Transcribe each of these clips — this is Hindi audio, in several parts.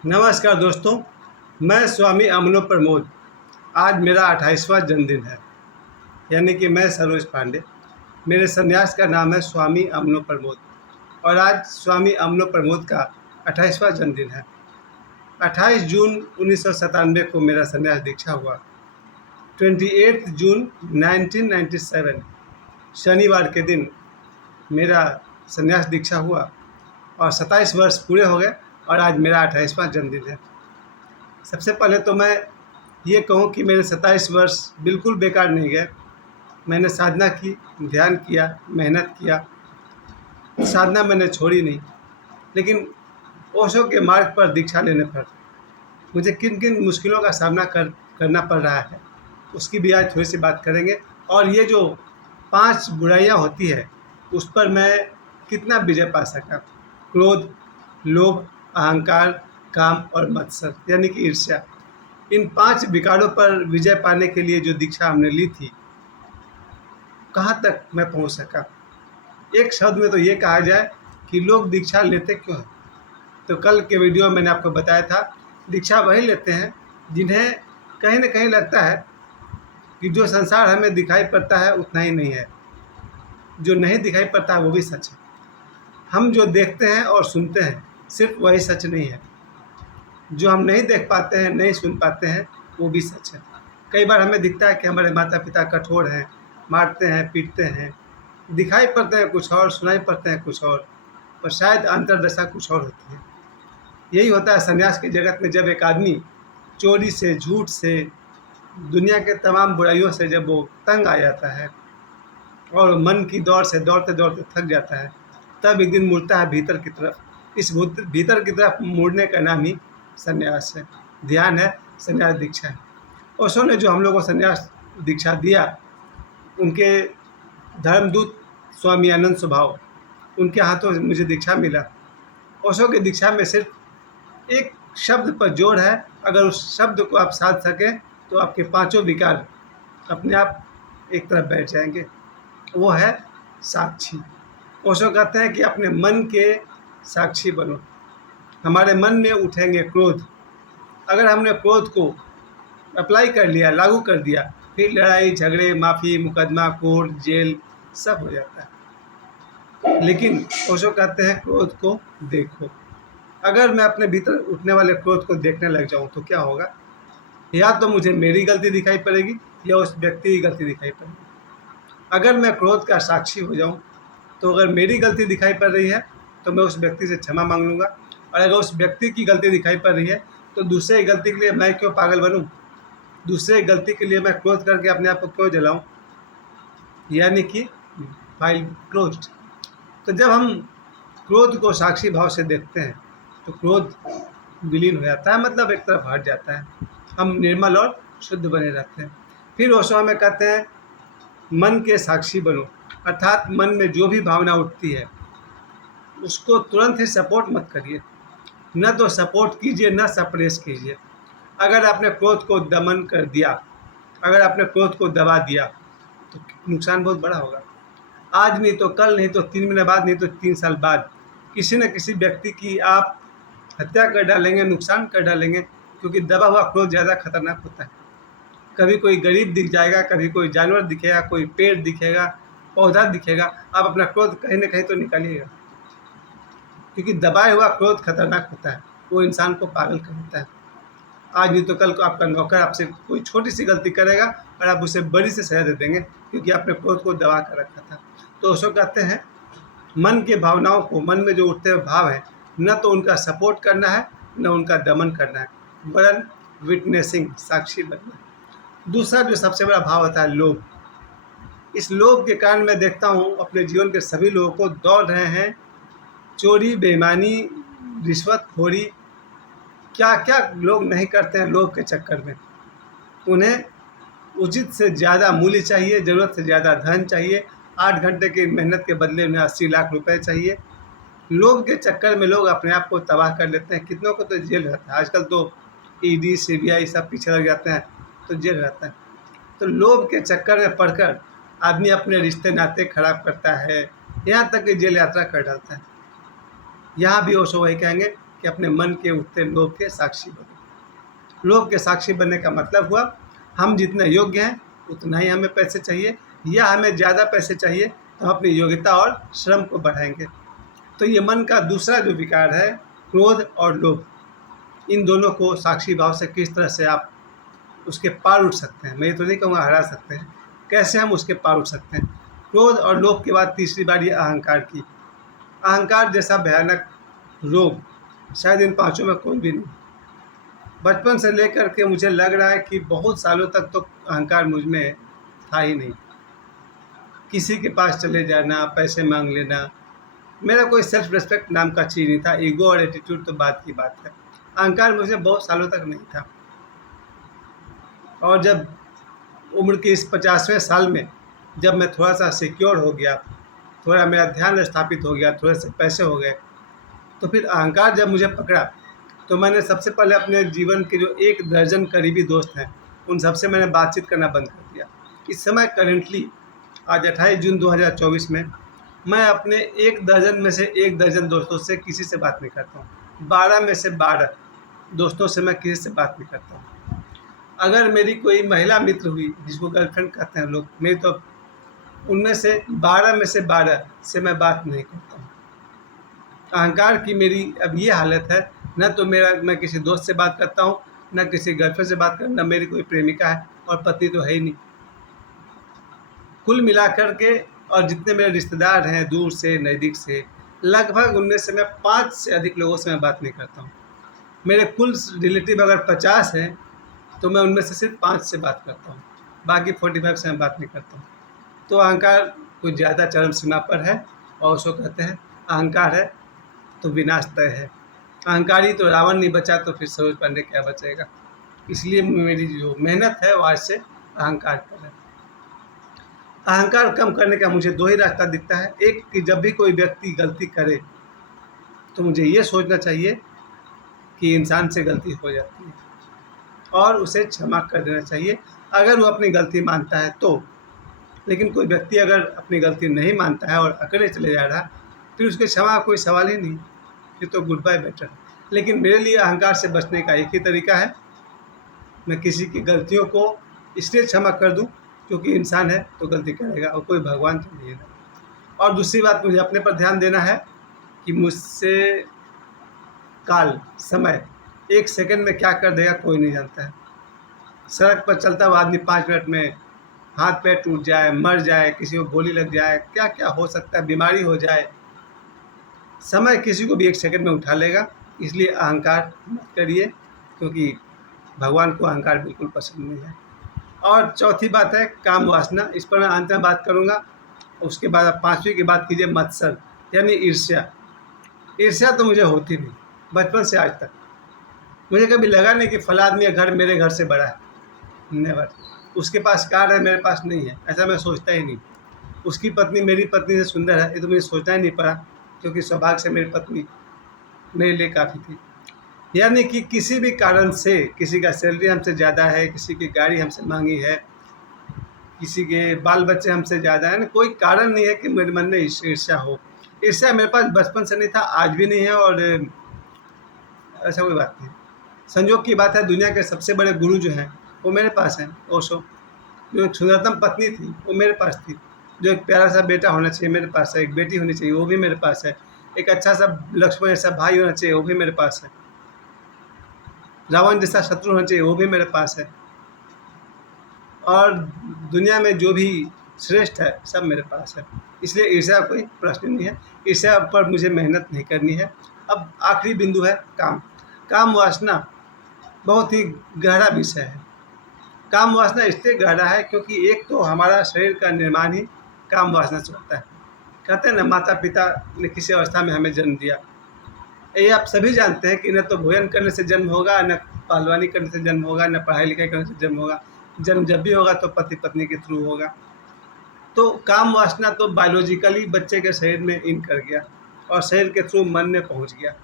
नमस्कार दोस्तों, मैं स्वामी अमनो प्रमोद। आज मेरा 28वां जन्मदिन है, यानी कि मैं सरोज पांडे। मेरे संन्यास का नाम है स्वामी अमनो प्रमोद और आज स्वामी अमनो प्रमोद का 28वां जन्मदिन है। 28 जून 1997 को मेरा संन्यास दीक्षा हुआ। 28 जून 1997 शनिवार के दिन मेरा संन्यास दीक्षा हुआ और 27 वर्ष पूरे हो गए और आज मेरा 28वां जन्मदिन है। सबसे पहले तो मैं ये कहूँ कि मेरे 27 वर्ष बिल्कुल बेकार नहीं गए। मैंने साधना की, ध्यान किया, मेहनत किया, साधना मैंने छोड़ी नहीं। लेकिन ओशो के मार्ग पर दीक्षा लेने पर मुझे किन किन मुश्किलों का सामना करना पड़ रहा है, उसकी भी आज थोड़ी सी बात करेंगे। और ये जो 5 बुराइयां होती है उस पर मैं कितना विजय पा सका। क्रोध, लोभ, अहंकार, काम और मत्सर यानी कि ईर्ष्या, इन 5 विकारों पर विजय पाने के लिए जो दीक्षा हमने ली थी, कहाँ तक मैं पहुँच सका। एक शब्द में तो ये कहा जाए कि लोग दीक्षा लेते क्यों हैं। तो कल के वीडियो में मैंने आपको बताया था, दीक्षा वही लेते हैं जिन्हें कहीं ना कहीं लगता है कि जो संसार हमें दिखाई पड़ता है उतना ही नहीं है, जो नहीं दिखाई पड़ता है वो भी सच है। हम जो देखते हैं और सुनते हैं सिर्फ वही सच नहीं है, जो हम नहीं देख पाते हैं, नहीं सुन पाते हैं, वो भी सच है। कई बार हमें दिखता है कि हमारे माता पिता कठोर हैं, मारते हैं, पीटते हैं, दिखाई पड़ते हैं कुछ और, सुनाई पड़ते हैं कुछ और शायद अंतर्दशा कुछ और होती है। यही होता है संन्यास की जगत में। जब एक आदमी चोरी से, झूठ से, दुनिया के तमाम बुराइयों से जब वो तंग आ जाता है और मन की दौड़ से दौड़ते दौड़ते थक जाता है, तब एक दिन मुड़ता है भीतर की तरफ। इस भीतर की तरफ मुड़ने का नाम ही संन्यास है, ध्यान है, संन्यास दीक्षा है। ओशो ने जो हम लोगों को संन्यास दीक्षा दिया, उनके धर्मदूत स्वामी आनंद स्वभाव, उनके हाथों से मुझे दीक्षा मिला। ओशो की दीक्षा में सिर्फ एक शब्द पर जोर है, अगर उस शब्द को आप साध सकें तो आपके 5 विकार अपने आप एक तरफ बैठ जाएंगे। वो है साक्षी। ओशो कहते हैं कि अपने मन के साक्षी बनो। हमारे मन में उठेंगे क्रोध, अगर हमने क्रोध को अप्लाई कर लिया, लागू कर दिया, फिर लड़ाई झगड़े, माफ़ी, मुकदमा, कोर्ट, जेल सब हो जाता है। लेकिन ओशो कहते हैं क्रोध को देखो। अगर मैं अपने भीतर उठने वाले क्रोध को देखने लग जाऊं तो क्या होगा, या तो मुझे मेरी गलती दिखाई पड़ेगी या उस व्यक्ति की गलती दिखाई पड़ेगी। अगर मैं क्रोध का साक्षी हो जाऊं तो अगर मेरी गलती दिखाई पड़ रही है तो मैं उस व्यक्ति से क्षमा मांग लूँगा, और अगर उस व्यक्ति की गलती दिखाई पड़ रही है तो दूसरे की गलती के लिए मैं क्यों पागल बनूं, दूसरे की गलती के लिए मैं क्रोध करके अपने आप को क्यों जलाऊं, यानी कि फाइल क्लोज्ड। तो जब हम क्रोध को साक्षी भाव से देखते हैं तो क्रोध विलीन हो जाता है, मतलब एक तरफ हट जाता है, हम निर्मल और शुद्ध बने रहते हैं। फिर ओशो हमें कहते हैं मन के साक्षी बनो, अर्थात मन में जो भी भावना उठती है उसको तुरंत ही सपोर्ट मत करिए, न तो सपोर्ट कीजिए न सप्रेस कीजिए। अगर आपने क्रोध को दमन कर दिया, अगर आपने क्रोध को दबा दिया तो नुकसान बहुत बड़ा होगा। आज नहीं तो कल, नहीं तो 3 महीने बाद, नहीं तो 3 साल बाद किसी न किसी व्यक्ति की आप हत्या कर डालेंगे, नुकसान कर डालेंगे, क्योंकि दबा हुआ क्रोध ज़्यादा खतरनाक होता है। कभी कोई गरीब दिख जाएगा, कभी कोई जानवर दिखेगा, कोई पेड़ दिखेगा, पौधा दिखेगा, आप अपना क्रोध कहीं ना कहीं तो निकालिएगा, क्योंकि दबाया हुआ क्रोध खतरनाक होता है, वो इंसान को पागल कर देता है। आज नहीं तो कल को आपका नौकर आपसे कोई छोटी सी गलती करेगा और आप उसे बड़ी से सजा दे देंगे, क्योंकि आपने क्रोध को दबा कर रखा था। तो ओशो कहते हैं मन के भावनाओं को, मन में जो उठते हुए भाव है, न तो उनका सपोर्ट करना है न उनका दमन करना है, वरन विटनेसिंग, साक्षी बनना है। दूसरा जो सबसे बड़ा भाव होता है लोभ। इस लोभ के कारण मैं देखता हूँ अपने जीवन के सभी लोगों को दौड़ रहे हैं चोरी, बेईमानी, रिश्वतखोरी, क्या क्या लोग नहीं करते हैं लोभ के चक्कर में। उन्हें उचित से ज़्यादा मूल्य चाहिए, ज़रूरत से ज़्यादा धन चाहिए, 8 घंटे की मेहनत के बदले उन्हें 80 लाख रुपए चाहिए। लोभ के चक्कर में लोग अपने आप को तबाह कर लेते हैं। कितनों को तो जेल रहता है, आजकल तो ईडी, सीबीआई सब पीछे लग जाते हैं तो जेल रहता है। तो लोभ के चक्कर में पड़कर आदमी अपने रिश्ते नाते खराब करता है, यहाँ तक कि जेल यात्रा कर डालता है। यहाँ भी ओशो वही कहेंगे कि अपने मन के उठते लोभ के साक्षी बनो। लोभ के साक्षी बनने का मतलब हुआ हम जितने योग्य हैं उतना ही हमें पैसे चाहिए, या हमें ज़्यादा पैसे चाहिए तो हम अपनी योग्यता और श्रम को बढ़ाएंगे। तो ये मन का दूसरा जो विकार है, क्रोध और लोभ, इन दोनों को साक्षी भाव से किस तरह से आप उसके पार उठ सकते हैं, मैं ये तो नहीं कहूँगा हरा सकते हैं, कैसे हम उसके पार उठ सकते हैं। क्रोध और लोभ के बाद तीसरी बार ये अहंकार की। अहंकार जैसा भयानक रोग शायद इन पांचों में कोई भी नहीं। बचपन से लेकर के मुझे लग रहा है कि बहुत सालों तक तो अहंकार मुझ में था ही नहीं। किसी के पास चले जाना, पैसे मांग लेना, मेरा कोई सेल्फ रिस्पेक्ट नाम का चीज़ नहीं था। ईगो और एटीट्यूड तो बात की बात है। अहंकार मुझे बहुत सालों तक नहीं था। और जब उम्र के इस 50वें साल में जब मैं थोड़ा सा सिक्योर हो गया, थोड़ा मेरा ध्यान स्थापित हो गया, थोड़े से पैसे हो गए, तो फिर अहंकार जब मुझे पकड़ा तो मैंने सबसे पहले अपने जीवन के जो 1 दर्जन करीबी दोस्त हैं उन सबसे मैंने बातचीत करना बंद कर दिया। इस समय करेंटली आज 28 जून 2024 में मैं अपने 1 दर्जन में से 1 दर्जन दोस्तों से किसी से बात नहीं करता हूँ। 12 में से 12 दोस्तों से मैं किसी से बात नहीं करता हूँ। अगर मेरी कोई महिला मित्र हुई जिसको गर्लफ्रेंड कहते हैं लोग, मेरी तो उनमें से 12 में से 12 से मैं बात नहीं करता हूँ। अहंकार की मेरी अब ये हालत है, न तो मैं किसी दोस्त से बात करता हूँ, न किसी गर्लफ्रेंड से बात करता, न मेरी कोई प्रेमिका है और पति तो है ही नहीं। कुल मिलाकर के और जितने मेरे रिश्तेदार हैं दूर से नज़दीक से, लगभग उनमें से मैं 5 से अधिक लोगों से मैं बात नहीं करता हूँ। मेरे कुल रिलेटिव अगर 50 हैं तो मैं उनमें से सिर्फ 5 से बात करता हूँ, बाकी 45 से मैं बात नहीं करता हूँ। तो अहंकार कुछ ज़्यादा चरम सीमा पर है और उसको कहते हैं अहंकार है तो विनाश तय है। अहंकारी तो रावण नहीं बचा तो फिर सरोज पांडे क्या बचेगा। इसलिए मेरी जो मेहनत है वो आज से अहंकार पर है। अहंकार कम करने का मुझे 2 ही रास्ता दिखता है। एक कि जब भी कोई व्यक्ति गलती करे तो मुझे ये सोचना चाहिए कि इंसान से गलती हो जाती है और उसे क्षमा कर देना चाहिए अगर वो अपनी गलती मानता है तो। लेकिन कोई व्यक्ति अगर अपनी गलती नहीं मानता है और अकेले चले जा रहा है फिर उसके क्षमा का कोई सवाल ही नहीं, फिर तो गुड बाय बेटर। लेकिन मेरे लिए अहंकार से बचने का एक ही तरीका है, मैं किसी की गलतियों को इसलिए क्षमा कर दूं क्योंकि इंसान है तो गलती करेगा और कोई भगवान तो नहीं है। और दूसरी बात मुझे अपने पर ध्यान देना है कि मुझसे काल समय 1 सेकंड में क्या कर देगा कोई नहीं जानता है। सड़क पर चलता हुआ आदमी 5 मिनट में हाथ पैर टूट जाए, मर जाए, किसी को गोली लग जाए, क्या क्या हो सकता है, बीमारी हो जाए। समय किसी को भी 1 सेकंड में उठा लेगा। इसलिए अहंकार मत करिए क्योंकि भगवान को अहंकार बिल्कुल पसंद नहीं है। और चौथी बात है काम वासना, इस पर मैं अंत में बात करूँगा। उसके बाद 5वीं की बात कीजिए मत्सर यानी ईर्ष्या। ईर्ष्या तो मुझे होती नहीं बचपन से आज तक। मुझे कभी लगा नहीं कि फला आदमी का घर मेरे घर से बड़ा है, नेवर। उसके पास कार है मेरे पास नहीं है, ऐसा मैं सोचता ही नहीं। उसकी पत्नी मेरी पत्नी से सुंदर है ये तो मुझे सोचना ही नहीं पड़ा क्योंकि सौभाग्य से मेरी पत्नी मेरे लिए काफ़ी थी। यानी कि किसी भी कारण से किसी का सैलरी हमसे ज़्यादा है, किसी की गाड़ी हमसे महंगी है, किसी के बाल बच्चे हमसे ज़्यादा है, कोई कारण नहीं है कि मेरे मन में ईर्ष्या हो। ईर्ष्या मेरे पास बचपन से नहीं था, आज भी नहीं है और ऐसा कोई बात नहीं। संयोग की बात है दुनिया के सबसे बड़े गुरु जो हैं वो मेरे पास हैं। ओशो, जो एक सुंदरतम पत्नी थी वो मेरे पास थी, जो एक प्यारा सा बेटा होना चाहिए मेरे पास है, एक बेटी होनी चाहिए वो भी मेरे पास है, एक अच्छा सा लक्ष्मण जैसा भाई होना चाहिए वो भी मेरे पास है, रावण जैसा शत्रु होना चाहिए वो भी मेरे पास है, और दुनिया में जो भी श्रेष्ठ है सब मेरे पास है। इसलिए ईर्ष्या कोई प्रश्न नहीं है, ईर्ष्या पर मुझे मेहनत नहीं करनी है। अब आखिरी बिंदु है काम। काम वासना बहुत ही गहरा विषय है। काम वासना इसलिए गहरा है क्योंकि एक तो हमारा शरीर का निर्माण ही काम वासना से होता है। कहते हैं ना माता पिता ने किसी अवस्था में हमें जन्म दिया, ये आप सभी जानते हैं कि न तो भोजन करने से जन्म होगा, न पहलवानी करने से जन्म होगा, न पढ़ाई लिखाई करने से जन्म होगा। जन्म जब भी होगा तो पति पत्नी के थ्रू होगा। तो काम वासना तो बायोलॉजिकली बच्चे के शरीर में इन कर गया और शरीर के थ्रू मन में पहुंच गया।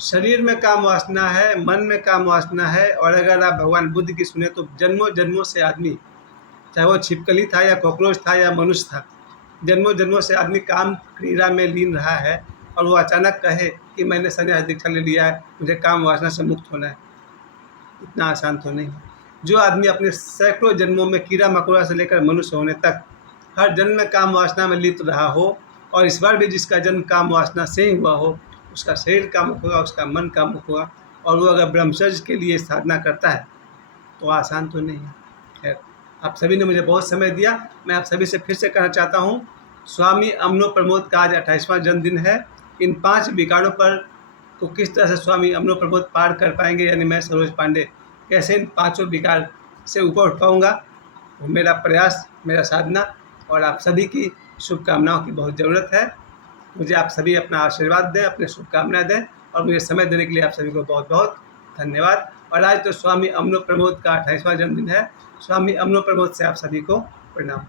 शरीर में काम वासना है, मन में काम वासना है, और अगर आप भगवान बुद्ध की सुने तो जन्मों जन्मों से आदमी, चाहे वो छिपकली था या कॉकरोच था या मनुष्य था, जन्मों जन्मों से आदमी काम क्रीड़ा में लीन रहा है। और वो अचानक कहे कि मैंने संन्यास दीक्षा ले लिया है, मुझे काम वासना से मुक्त होना है। इतना आसान तो नहीं है। जो आदमी अपने सैकड़ों जन्मों में कीड़ा मकोड़ा से लेकर मनुष्य होने तक हर जन्म में काम वासना में लिप्त रहा हो, और इस बार भी जिसका जन्म काम वासना से ही हुआ हो, उसका शरीर कामुक होगा, उसका मन कामुक होगा, और वो अगर ब्रह्मचर्य के लिए साधना करता है तो आसान तो नहीं है। खैर, आप सभी ने मुझे बहुत समय दिया। मैं आप सभी से फिर से कहना चाहता हूँ, स्वामी अमनो प्रमोद का आज 28वां जन्मदिन है। इन 5 विकारों पर को किस तरह से स्वामी अमनो प्रमोद पार कर पाएंगे, यानी मैं सरोज पांडे कैसे इन 5 विकार से ऊपर उठ पाऊँगा, वो मेरा प्रयास, मेरा साधना और आप सभी की शुभकामनाओं की बहुत ज़रूरत है। मुझे आप सभी अपना आशीर्वाद दें, अपनी शुभकामनाएं दें, और मुझे समय देने के लिए आप सभी को बहुत बहुत धन्यवाद। और आज तो स्वामी अमनो प्रमोद का 28वां जन्मदिन है। स्वामी अमनो प्रमोद से आप सभी को प्रणाम।